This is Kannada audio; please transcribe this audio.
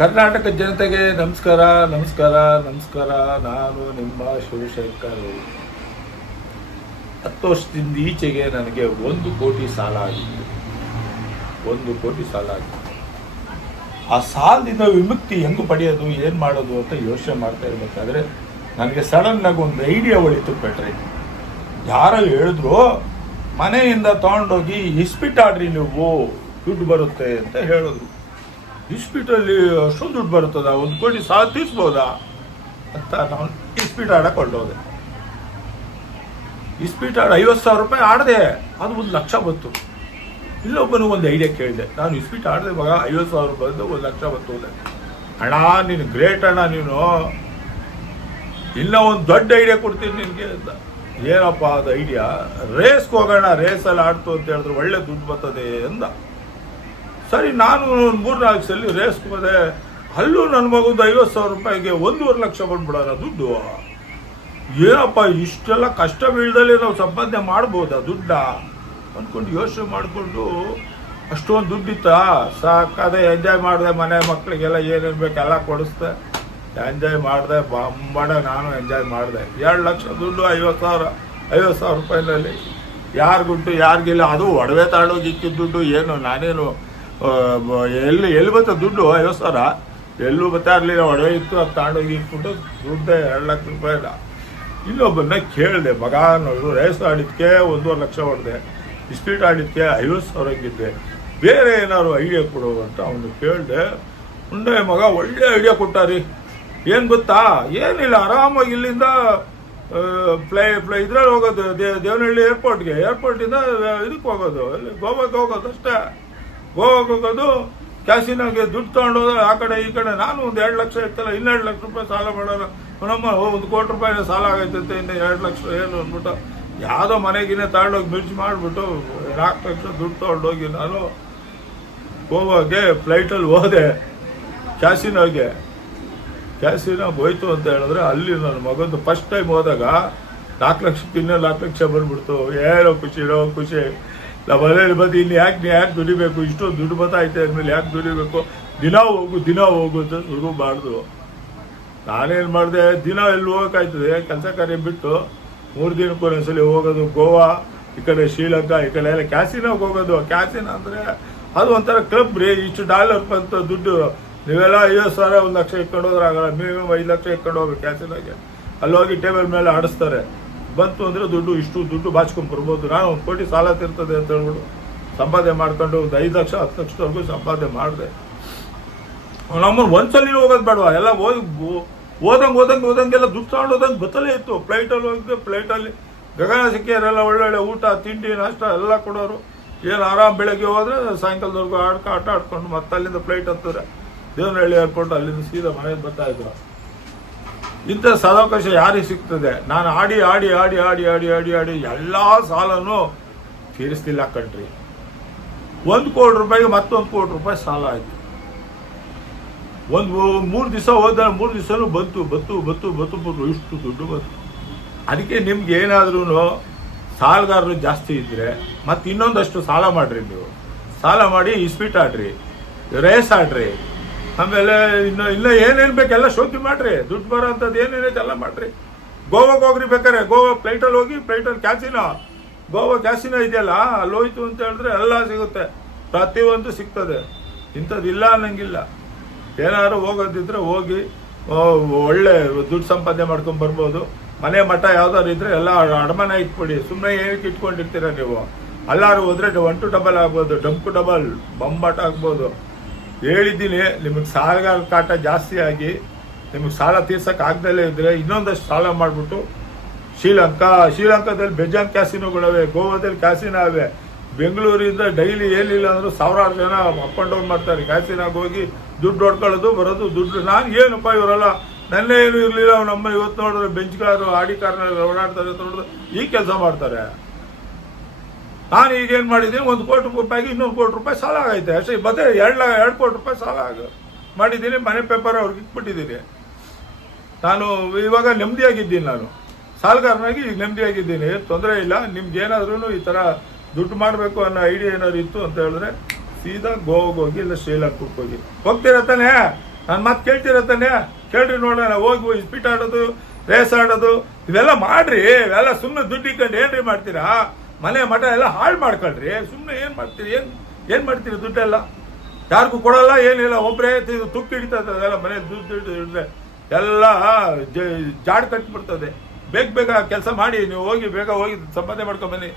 ಕರ್ನಾಟಕ ಜನತೆಗೆ ನಮಸ್ಕಾರ ನಮಸ್ಕಾರ ನಮಸ್ಕಾರ. ನಾನು ನಿಮ್ಮ ಶಿವಶಂಕರ್. 10 ವರ್ಷದಿಂದ ಈಚೆಗೆ ನನಗೆ 1 ಕೋಟಿ ಸಾಲ ಆಗಿತ್ತು. 1 ಕೋಟಿ ಸಾಲ ಆಗಿತ್ತು. ಆ ಸಾಲದಿಂದ ವಿಮುಕ್ತಿ ಹೆಂಗೆ ಪಡೆಯೋದು, ಏನು ಮಾಡೋದು ಅಂತ ಯೋಚನೆ ಮಾಡ್ತಾ ಇರಬೇಕಾದ್ರೆ ನನಗೆ ಸಡನ್ನಾಗಿ ಒಂದು ಐಡಿಯಾ ಹೊಳಿತು ಬಿಟ್ರಿ. ಯಾರೋ ಹೇಳಿದ್ರು, ಮನೆಯಿಂದ ತೊಗೊಂಡೋಗಿ ಇಸ್ಪಿಟಾಡ್ರಿ ನೀವು, ದುಡ್ಡು ಬರುತ್ತೆ ಅಂತ ಹೇಳಿದ್ರು. ಇಸ್ಪೀಟಲ್ಲಿ ಅಷ್ಟೊಂದು ದುಡ್ಡು ಬರುತ್ತದ, 1 ಕೋಟಿ ಸಾಲ ತೀರಿಸ್ಬೋದಾ ಅಂತ ನಾನು ಇಸ್ಪೀಟ್ ಆಡಕ್ಕೆ ಹೊರಟೋದೆ. ಇಸ್ಪೀಟ್ ಆಡ 50,000 ರೂಪಾಯಿ ಆಡಿದೆ, ಅದು 1 ಲಕ್ಷ ಬಂತು. ಇಲ್ಲೊಬ್ಬನು ಒಂದು ಐಡಿಯಾ ಕೇಳಿದೆ, ನಾನು ಇಸ್ಪೀಟ್ ಆಡಿದೆ ಮಗ, 50,000 ಬಂದು 1 ಲಕ್ಷ ಬಂತು. ಅಣ್ಣ ನೀನು ಗ್ರೇಟ್ ಅಣ್ಣ, ನೀನು ಇಲ್ಲ ಒಂದು ದೊಡ್ಡ ಐಡಿಯಾ ಕೊಡ್ತೀನಿ ನಿನಗೆ ಅಂತ. ಏನಪ್ಪ ಅದು ಐಡಿಯಾ? ರೇಸ್ಗೆ ಹೋಗೋಣ, ರೇಸಲ್ಲಿ ಆಡ್ತು ಅಂತ ಹೇಳಿದ್ರೆ ಒಳ್ಳೆ ದುಡ್ಡು ಬರ್ತದೆ ಅಂದ. ಸರಿ, ನಾನು 3-4 ಸಲ ರೇಸ್ಗೆ ಹೋದೆ. ಅಲ್ಲೂ ನನ್ನ ಮಗಂದು 50,000 ರೂಪಾಯಿಗೆ 1.5 ಲಕ್ಷ ಬಂದ್ಬಿಡೋಣ ದುಡ್ಡು. ಏನಪ್ಪ ಇಷ್ಟೆಲ್ಲ ಕಷ್ಟ ಬೀಳ್ದಲ್ಲೇ ನಾವು ಸಂಪಾದನೆ ಮಾಡ್ಬೋದಾ ದುಡ್ಡ ಅಂದ್ಕೊಂಡು ಯೋಚನೆ ಮಾಡಿಕೊಂಡು, ಅಷ್ಟೊಂದು ದುಡ್ಡಿತ್ತಾ ಸಾಕದೆ ಎಂಜಾಯ್ ಮಾಡಿದೆ. ಮನೆ ಮಕ್ಕಳಿಗೆಲ್ಲ ಏನೇನು ಬೇಕೆಲ್ಲ ಕೊಡಿಸ್ದೆ, ಎಂಜಾಯ್ ಮಾಡಿದೆ. ಬಂಬಡ ನಾನು ಎಂಜಾಯ್ ಮಾಡಿದೆ. 2 ಲಕ್ಷ ದುಡ್ಡು 50,000 ರೂಪಾಯಿನಲ್ಲಿ ಯಾರಿಗುಂಟು ಯಾರಿಗಿಲ್ಲ. ಅದು ಒಡವೆ ತಾಳೋಗಿ ಇಕ್ಕಿದ ದುಡ್ಡು. ಏನು ನಾನೇನು ಎಲ್ಲಿ ಬತ್ತ ದುಡ್ಡು 50,000 ಎಲ್ಲೂ ಬರ್ತಾ ಇರಲಿಲ್ಲ. ಒಡವೆ ಇತ್ತು, ಅದು ತಗೊಂಡೋಗಿ ಇಟ್ಬಿಟ್ಟು ದುಡ್ಡೆ 2 ಲಕ್ಷ ರೂಪಾಯಿಲ್ಲ. ಇಲ್ಲೊಬ್ಬನ್ನ ಕೇಳಿದೆ, ಮಗ ನೋಡು ರೇಸ್ ಆಡಿದ್ಕೆ 1.5 ಲಕ್ಷ ಹೊಡೆದೆ, ಇಸ್ಪೀಟ್ ಆಡಿದ್ಕೆ 50,000 ಗಿದ್ದೆ, ಬೇರೆ ಏನಾದ್ರು ಐಡಿಯಾ ಕೊಡು ಅಂತ ಅವನು ಕೇಳಿದೆ. ಮುಂದೆ ಮಗ ಒಳ್ಳೆ ಐಡಿಯಾ ಕೊಟ್ಟಾರಿ. ಏನು ಗೊತ್ತಾ, ಏನಿಲ್ಲ, ಆರಾಮಾಗಿ ಇಲ್ಲಿಂದ ಇದ್ರಲ್ಲಿ ಹೋಗೋದು, ದೇವನಹಳ್ಳಿ ಏರ್ಪೋರ್ಟಿಂದ ಇದಕ್ಕೆ ಹೋಗೋದು, ಇಲ್ಲಿ ಗೋವಾಕ್ಕೆ ಹೋಗೋದು ಅಷ್ಟೇ. ಗೋವಾಕ್ಕೆ ಹೋಗೋದು, ಕ್ಯಾಸಿನಾಗೆ ದುಡ್ಡು ತೊಗೊಂಡೋದ್ರೆ ಆ ಕಡೆ ಈ ಕಡೆ. ನಾನು ಒಂದು 2 ಲಕ್ಷ ಇತ್ತಲ್ಲ, 2 ಲಕ್ಷ ರೂಪಾಯಿ ಸಾಲ ಮಾಡೋಣ ನಮ್ಮ 1 ಕೋಟಿ ರೂಪಾಯಿ ಸಾಲ ಆಗೈತಂತೆ, ಇನ್ನು 2 ಲಕ್ಷ ಏನು ಅಂದ್ಬಿಟ್ಟು ಯಾವುದೋ ಮನೆಗಿನೇ ತಗೊಂಡೋಗಿ ಮಿರ್ಚ್ ಮಾಡಿಬಿಟ್ಟು 4 ಲಕ್ಷ ದುಡ್ಡು ತೊಗೊಂಡೋಗಿ ನಾನು ಗೋವಾಗೆ ಫ್ಲೈಟಲ್ಲಿ ಹೋದೆ. ಕ್ಯಾಸಿನೋಗೆ ಹೋಯ್ತು ಅಂತ ಹೇಳಿದ್ರೆ, ಅಲ್ಲಿ ನನ್ನ ಮಗಂದು ಫಸ್ಟ್ ಟೈಮ್ ಹೋದಾಗ 4 ಲಕ್ಷಕ್ಕೆ ಇನ್ನೂ 4 ಲಕ್ಷ ಬಂದ್ಬಿಡ್ತು. ಏನೋ ಖುಷಿ. ನಾವು ಮನೇಲಿ ಬಂದು ಇಲ್ಲಿ ಯಾಕೆ ದುಡಿಬೇಕು, ಇಷ್ಟೊಂದು ದುಡ್ಡು ಬತ್ತಾಯ್ತು ಅಂದಮೇಲೆ ಯಾಕೆ ದುಡಿಬೇಕು, ದಿನ ಹೋಗು ಅಂತ ಶುರು ಮಾಡಿದ್ರು. ನಾನೇನು ಮಾಡಿದೆ, ದಿನ ಎಲ್ಲಿ ಹೋಗೋಕ್ಕಾಯ್ತದೆ, ಕೆಲಸ ಕಾರ್ಯ ಬಿಟ್ಟು 3 ದಿನಕ್ಕೂ ಒಂದ್ಸಲಿ ಹೋಗೋದು. ಗೋವಾ, ಈ ಕಡೆ ಶ್ರೀಲಂಕಾ, ಈ ಕಡೆ ಎಲ್ಲ ಕ್ಯಾಸಿನೋಗೆ ಹೋಗೋದು. ಕ್ಯಾಸಿನೋ ಅಂದರೆ ಅದು ಒಂಥರ ಕ್ಲಬ್ ರೀ. ಇಷ್ಟು $, ಅಂತ ದುಡ್ಡು ನೀವೆಲ್ಲ 50,000 1 ಲಕ್ಷ ಇಟ್ಕೊಂಡು ಹೋದ್ರೆ ಆಗಲ್ಲ. ಮಿನಿಮಮ್ 5 ಲಕ್ಷ ಇಟ್ಕೊಂಡು ಹೋಗ್ಬೇಕು ಕ್ಯಾಸಿನೋಗೆ. ಅಲ್ಲಿ ಹೋಗಿ ಟೇಬಲ್ ಮೇಲೆ ಆಡಿಸ್ತಾರೆ. ಬಂತು ಅಂದರೆ ಇಷ್ಟು ದುಡ್ಡು ಬಾಚ್ಕೊಂಡು ಬರ್ಬೋದು. ನಾನು 1 ಕೋಟಿ ಸಾಲ ತಿರ್ತದೆ ಅಂತ ಹೇಳ್ಬಿಟ್ಟು ಸಂಪಾದನೆ ಮಾಡ್ಕೊಂಡು ಒಂದು 5 ಲಕ್ಷ 10 ಲಕ್ಷದವರೆಗೂ ಸಂಪಾದನೆ ಮಾಡಿದೆ. ನಮ್ಮನ್ನು ಒಂದ್ಸಲಿ ಹೋಗೋದು ಬೇಡವಾ, ಎಲ್ಲ ಓದಂಗೆಲ್ಲ ದುಡ್ಡು ತಗೊಂಡು ಹೋದಂಗೆ ಬತ್ತಲೇ ಇತ್ತು. ಫ್ಲೈಟಲ್ಲಿ ಹೋಗಿದ್ದೆ, ಫ್ಲೈಟಲ್ಲಿ ಗಗನ ಸಿಕ್ಕಿಯರೆಲ್ಲ ಒಳ್ಳೊಳ್ಳೆ ಊಟ ತಿಂಡಿ ನಾಷ್ಟ ಎಲ್ಲ ಕೊಡೋರು. ಏನು ಆರಾಮ್ ಬೆಳಗ್ಗೆ ಹೋದರೆ ಸಾಯಂಕಾಲದವರೆಗೂ ಆಟ ಆಡ್ಕೊಂಡು ಮತ್ತೆ ಅಲ್ಲಿಂದ ಫ್ಲೈಟ್ ಹತ್ತಿದ್ರೆ ದೇವನಹಳ್ಳಿ ಏರ್ಪೋರ್ಟ್, ಅಲ್ಲಿಂದ ಸೀದಾ ಮನೆಗೆ ಬರ್ತಾಯಿದ್ರು. ಇಂಥ ಸದಾವಕಾಶ ಯಾರಿಗೆ ಸಿಗ್ತದೆ? ನಾನು ಆಡಿ ಎಲ್ಲ ಸಾಲನೂ ತೀರಿಸ್ತಿಲ್ಲ ಕಣ್ರಿ. 1 ಕೋಟಿ ರೂಪಾಯಿಗೆ ಮತ್ತೊಂದು ಕೋಟಿ ರೂಪಾಯಿ ಸಾಲ ಆಯಿತು. ಒಂದು 3 ದಿವಸ ಹೋದ, 3 ದಿವಸನೂ ಬತ್ತು ಇಷ್ಟು ದುಡ್ಡು ಬಂತು. ಅದಕ್ಕೆ ನಿಮ್ಗೆ ಏನಾದ್ರೂ ಸಾಲಗಾರರು ಜಾಸ್ತಿ ಇದ್ದರೆ ಮತ್ತೆ ಇನ್ನೊಂದಷ್ಟು ಸಾಲ ಮಾಡಿರಿ. ನೀವು ಸಾಲ ಮಾಡಿ ಇಸ್ಪೀಟ್ ಆಡ್ರಿ, ರೇಸ್ ಆಡ್ರಿ, ಆಮೇಲೆ ಇನ್ನು ಏನೇನು ಬೇಕೆಲ್ಲ ಶೋಕಿ ಮಾಡ್ರಿ. ದುಡ್ಡು ಬರೋ ಅಂಥದ್ದು ಏನೇನೈತೆ ಎಲ್ಲ ಮಾಡ್ರಿ. ಗೋವಾಗೆ ಹೋಗ್ರಿ ಬೇಕಾರೆ, ಗೋವಾ ಫ್ಲೈಟಲ್ಲಿ ಹೋಗಿ, ಫ್ಲೈಟಲ್ಲಿ ಗೋವಾ ಕ್ಯಾಸಿನೋ ಇದೆಯಲ್ಲ, ಅಲ್ಲಿ ಹೋಯ್ತು ಅಂತ ಹೇಳಿದ್ರೆ ಎಲ್ಲ ಸಿಗುತ್ತೆ, ಪ್ರತಿಯೊಂದು ಸಿಗ್ತದೆ. ಇಂಥದ್ದು ಇಲ್ಲ ಅನ್ನಂಗಿಲ್ಲ. ಏನಾದ್ರು ಹೋಗೋದಿದ್ರೆ ಹೋಗಿ ಒಳ್ಳೆ ದುಡ್ಡು ಸಂಪಾದನೆ ಮಾಡ್ಕೊಂಡು ಬರ್ಬೋದು. ಮನೆ ಮಠ ಯಾವ್ದಾದ್ರು ಇದ್ರೆ ಎಲ್ಲ ಅಡಮಾನ ಇಟ್ಬಿಡಿ. ಸುಮ್ಮನೆ ಏನಕ್ಕೆ ಇಟ್ಕೊಂಡಿರ್ತೀರ ನೀವು? ಎಲ್ಲರೂ ಹೋದ್ರೆ 1 to double ಆಗ್ಬೋದು, ಡಂಕು ಡಬಲ್ ಬಂಬಾಟ ಆಗ್ಬೋದು. ಹೇಳಿದ್ದೀನಿ, ನಿಮಗೆ ಸಾಲಗಾರ ಕಾಟ ಜಾಸ್ತಿ ಆಗಿ ನಿಮಗೆ ಸಾಲ ತೀರ್ಸಕ್ಕೆ ಆಗ್ದಲೇ ಇದ್ದರೆ ಇನ್ನೊಂದಷ್ಟು ಸಾಲ ಮಾಡಿಬಿಟ್ಟು ಶ್ರೀಲಂಕಾದಲ್ಲಿ ಬೇಜಾನ್ ಕ್ಯಾಸಿನೋಗಳಿವೆ, ಗೋವಾದಲ್ಲಿ ಕ್ಯಾಸಿನೋ ಇವೆ. ಬೆಂಗಳೂರಿಂದ ಡೈಲಿ ಏನಿಲ್ಲ ಅಂದರೂ 1000 ಜನ ಅಪ್ ಆ್ಯಂಡ್ ಡೌನ್ ಮಾಡ್ತಾರೆ. ಕ್ಯಾಸಿನಾಗ ಹೋಗಿ ದುಡ್ಡು ಹೊಡ್ಕೊಳ್ಳೋದು ಬರೋದು ದುಡ್ಡು. ನಾನು ಏನಪ್ಪ ಇವರೆಲ್ಲ ನೆನ್ನೆ ಏನು ಇರಲಿಲ್ಲ, ನಮ್ಮ ಇವತ್ತು ನೋಡಿದ್ರೆ ಬೆಂಚ್ ಕಾರು ಆಡಿ ಕಾರ್ನಲ್ಲಿ ಓಡಾಡ್ತಾರೆ ನೋಡಿದ್ರೆ ಈ ಕೆಲಸ ಮಾಡ್ತಾರೆ. ನಾನು ಈಗೇನು ಮಾಡಿದ್ದೀನಿ, 1 ಕೋಟಿ ರೂಪಾಯಿಗೆ 2 ಕೋಟಿ ರೂಪಾಯಿ ಸಾಲ ಆಗೈತೆ ಅಷ್ಟೇ. ಮತ್ತೆ 2 ಕೋಟಿ ರೂಪಾಯಿ ಸಾಲ ಮಾಡಿದ್ದೀನಿ. ಮನೆ ಪೇಪರ್ ಅವ್ರಿಗೆ ಇಟ್ಬಿಟ್ಟಿದ್ದೀನಿ. ನಾನು ಇವಾಗ ನೆಮ್ಮದಿಯಾಗಿದ್ದೀನಿ. ನಾನು ಸಾಲಗಾರನಾಗಿ ಈಗ ನೆಮ್ಮದಿಯಾಗಿದ್ದೀನಿ, ತೊಂದರೆ ಇಲ್ಲ. ನಿಮ್ಗೇನಾದ್ರೂ ಈ ಥರ ದುಡ್ಡು ಮಾಡಬೇಕು ಅನ್ನೋ ಐಡಿಯಾ ಏನಾದ್ರು ಇತ್ತು ಅಂತ ಹೇಳಿದ್ರೆ ಸೀದಾ ಗೋವಾಗೆ ಹೋಗಿ ಇಲ್ಲ ಶ್ರೀಲಂಕಕ್ಕೆ ಹೋಗಿ. ಹೋಗ್ತೀರ ತಾನೇ? ನಾನು ಮತ್ತೆ ಕೇಳ್ತಿರತ್ತಾನೆ, ಕೇಳ್ರಿ ನೋಡೋಣ. ಹೋಗಿ ಇಸ್ಪೀಟ್ ಆಡೋದು, ರೇಸ್ ಆಡೋದು ಇವೆಲ್ಲ ಮಾಡ್ರಿ. ಇವೆಲ್ಲ ಸುಮ್ಮನೆ ದುಡ್ಡು ಇಟ್ಕೊಂಡು ಏನ್ರಿ ಮಾಡ್ತೀರಾ? ಮನೆ ಮಠ ಎಲ್ಲ ಹಾಳು ಮಾಡ್ಕೊಳ್ರಿ. ಸುಮ್ಮನೆ ಏನು ಮಾಡ್ತೀರಿ? ಏನು ಮಾಡ್ತೀರಿ? ದುಡ್ಡೆಲ್ಲ ಯಾರಿಗೂ ಕೊಡಲ್ಲ, ಏನಿಲ್ಲ. ಒಬ್ಬರೇ ತುಕ್ಕು ಹಿಡಿತದೆ ಅದೆಲ್ಲ. ಮನೆ ದುಡ್ಡು ಹಿಡಿದ್ರೆ ಎಲ್ಲ ಜಾಡ್ ಕಟ್ಬಿಡ್ತದೆ. ಬೇಗ ಕೆಲಸ ಮಾಡಿ, ನೀವು ಹೋಗಿ ಬೇಗ ಹೋಗಿ ಸಂಪಾದನೆ ಮಾಡ್ಕೊಂಬನ್ನಿ.